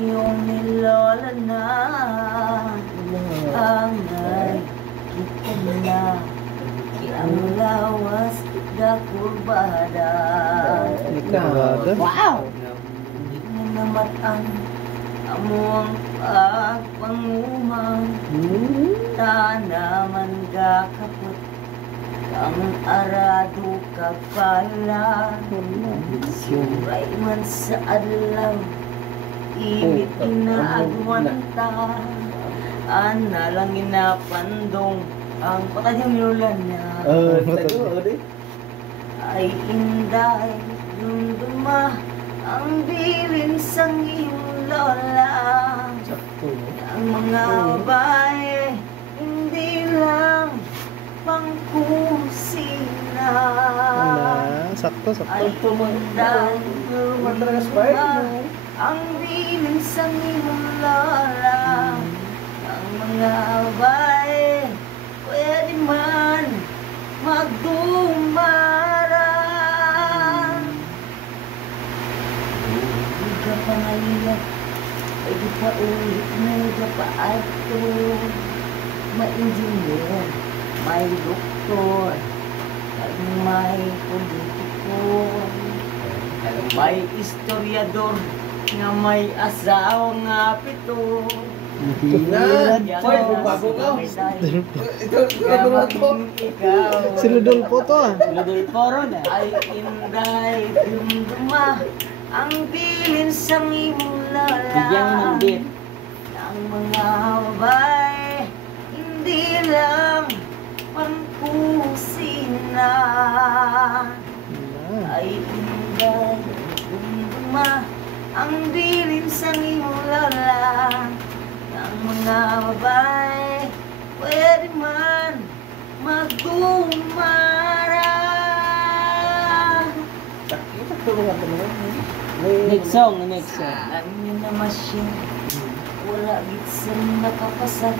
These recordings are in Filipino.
Yung nilola na angay kita na ang lawas da kurbada. Wow! Hindi mo namatan among pagpanguman ta naman gakapot ang arado kagpala suray man sa adlaw init inaagwanta ana lang inapandong ang patadyong nilulan niya ay inday yung duma ang bilin sang iyong lola. Ang mga babae hindi lang pangkusina ay inday yung duma ang bilin sang iyong lola. Ang mga babae pwede man magdumara. Hindi ka pangalan, pwede pa ulit na pa ato. May engineer, may doktor, at may politiko, may historiador, nga may asawa nga pito. Hoy, bago nga. Si Ludolfo to ah. Ludolfo ron ah. Ay inday dumduma ang bilin sa imong lola. Bigyan ng bit. Ang mga babae hindi lang pangkusina ay inday dumduma ang bilin sa imong lola. Ang mga babae pwede man magdumara. Next song. Alam niyo naman siya, wala gitsan nakapasag.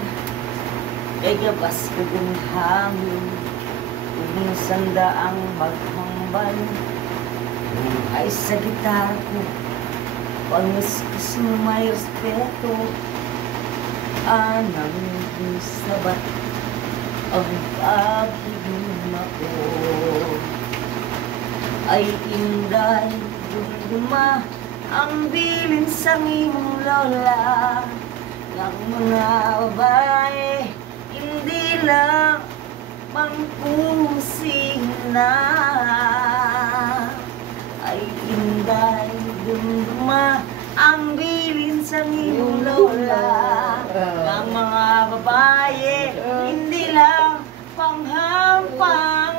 Kaya gabas kagang hangin, kung sanda ang maghambal. Ay sa gitar ko, pangiskis mo may respeto. Anang sabat ang paghigima ko ay inday dumduma ang bilin sa imong lola. Ng mga babae hindi lang pangkusina ay inday dumduma ang bilin sa imong lola. Ng mga babae hindi lang panghampangan.